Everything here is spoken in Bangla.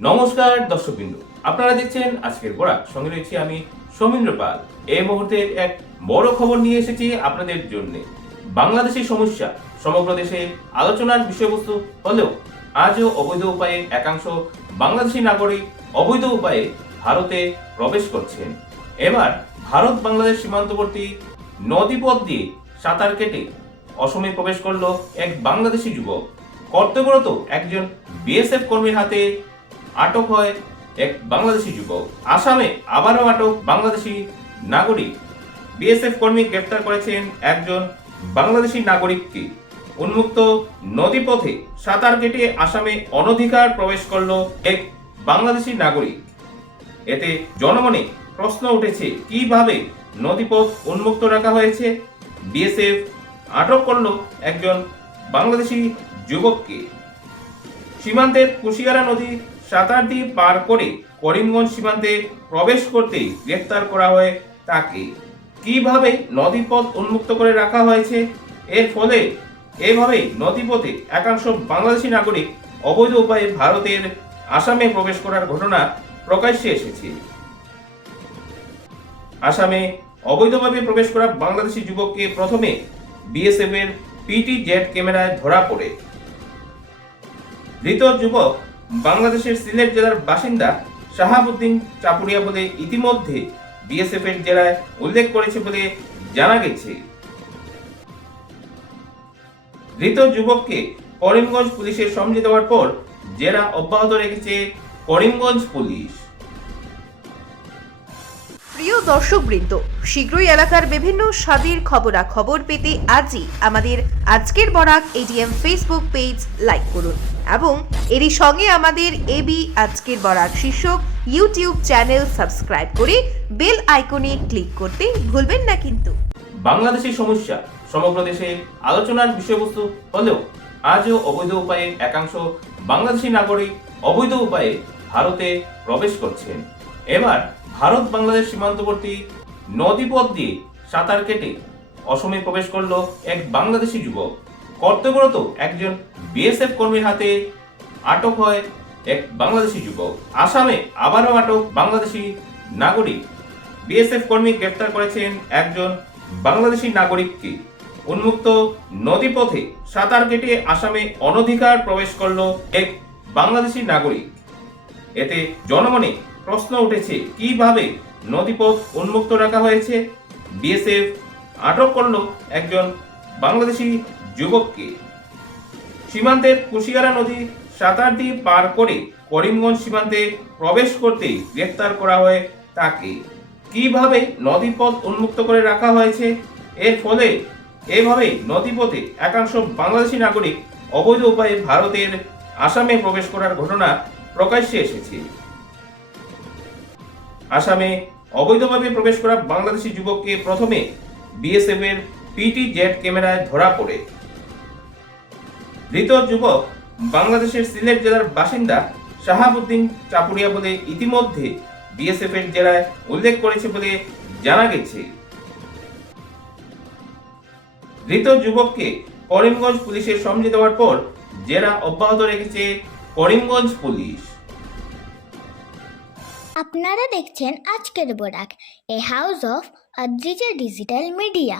নমস্কার দর্শকবৃন্দ, আপনারা দেখছেন আজকের বরাক। সঙ্গে রয়েছি আমি সৌমেন্দ্র পাল। এই মুহূর্তে এক বড় খবর নিয়ে এসেছি আপনাদের জন্য। বাংলাদেশের সমস্যা সমগ্র দেশে আলোচনার বিষয়বস্তু হলেও আজও অবৈধ উপায়ে একাংশ বাংলাদেশি নাগরিক অবৈধ উপায়ে ভারতে প্রবেশ করছেন। এবার ভারত বাংলাদেশ সীমান্তবর্তী নদীপথ দিয়ে সাঁতার কেটে অসমে প্রবেশ করলো এক বাংলাদেশি যুবক। কর্তব্যরত একজন বিএসএফ কর্মীর হাতে আটক হয় এক বাংলাদেশি যুবক। আসামে আবারও আটক বাংলাদেশি নাগরিক। বিএসএফ কর্মী গ্রেফতার করেছেন একজন বাংলাদেশি নাগরিককে। উন্মুক্ত নদীপথে সাঁতার কেটে আসামে অনধিকার প্রবেশ করল এক বাংলাদেশি নাগরিক। এতে জনমনে প্রশ্ন উঠেছে, কিভাবে নদীপথ উন্মুক্ত রাখা হয়েছে। বিএসএফ আটক করল একজন বাংলাদেশি যুবককে। সীমান্তের কুশিয়ারা নদী সাঁতার দিয়ে পার করে করিমগঞ্জ সীমান্তে প্রবেশ করতেই গ্রেফতার করা হয় তাকে। কিভাবে নদীপথ উন্মুক্ত করে রাখা হয়েছে, এর ফলে এভাবে নদীপথে একাংশ বাংলাদেশি নাগরিক অবৈধ উপায়ে ভারতের আসামে প্রবেশ করার ঘটনা প্রকাশ্যে এসেছে। আসামে অবৈধভাবে প্রবেশ করা বাংলাদেশি যুবককে প্রথমে বিএসএফ এর পিটি জেড ক্যামেরায় ধরা পড়ে। ধৃত যুবক বাংলাদেশের সিলেট জেলার বাসিন্দা শাহাবুদ্দিন চাপুরিয়া বলে ইতিমধ্যে বিএসএফ এর জেলায় উল্লেখ করেছে বলে জানা গেছে। ধৃত যুবককে করিমগঞ্জ পুলিশের সমঝে দেওয়ার পর জেরা অব্যাহত রেখেছে করিমগঞ্জ পুলিশ। প্রিয় দর্শকবৃন্দ, শীঘ্রই এলাকার বিভিন্ন স্বাদের খবরাখবর পেতে আজই আমাদের আজকের Barak ADM Facebook page like করুন এবং এরই সঙ্গে আমাদের এবি আজকের বরাক শীর্ষক ইউটিউব চ্যানেল সাবস্ক্রাইব করে বেল আইকনে ক্লিক করতে ভুলবেন না কিন্তু। বাংলাদেশের সমস্যা সমগ্র দেশে আলোচনার বিষয়বস্তু হলেও আজও অবৈধ উপায়ে একাংশ বাংলাদেশি নাগরিক অবৈধ উপায়ে ভারতে প্রবেশ করছেন। এবার ভারত বাংলাদেশ সীমান্তবর্তী নদীপথ দিয়ে সাঁতার কেটে অসমে প্রবেশ করলো এক বাংলাদেশি যুবক। কর্তব্যরত একজন বিএসএফ কর্মীর হাতে আটক হয় এক বাংলাদেশি যুবক। আসামে আবারও আটক বাংলাদেশি নাগরিক। বিএসএফ কর্মী গ্রেফতার করেছেন একজন বাংলাদেশি নাগরিককে। উন্মুক্ত নদীপথে সাঁতার কেটে আসামে অনধিকার প্রবেশ করল এক বাংলাদেশি নাগরিক। এতে জনমনে প্রশ্ন উঠেছে, কিভাবে নদীপথ উন্মুক্ত রাখা হয়েছে। বিএসএফ আটক করল একজন বাংলাদেশি যুবককে। সীমান্তের কুশিয়ারা নদী সাঁতার দিয়ে পার করে করিমগঞ্জ সীমান্তে প্রবেশ করতেই গ্রেফতার করা হয় তাকে। কিভাবে নদীপথ উন্মুক্ত করে রাখা হয়েছে, এর ফলে এভাবে নদীপথে একাংশ বাংলাদেশি নাগরিক অবৈধ উপায়ে ভারতের আসামে প্রবেশ করার ঘটনা প্রকাশ্যে এসেছে। আসামে অবৈধভাবে প্রবেশ করা বাংলাদেশি যুবককে প্রথমে বিএসএফ এর পিটি জেড ক্যামেরায় ধরা পড়ে। ধৃত যুবক বাংলাদেশের সিলেট জেলার বাসিন্দা শাহাবুদ্দিন চাপুরিয়া বলে ইতিমধ্যে বিএসএফ এর জেলায় উল্লেখ করেছে বলে জানা গেছে। ধৃত যুবককে করিমগঞ্জ পুলিশের সমঝে দেওয়ার পর জেরা অব্যাহত রেখেছে করিমগঞ্জ পুলিশ। আপনারা দেখছেন আজকের Barak, a house of Adrija digital media.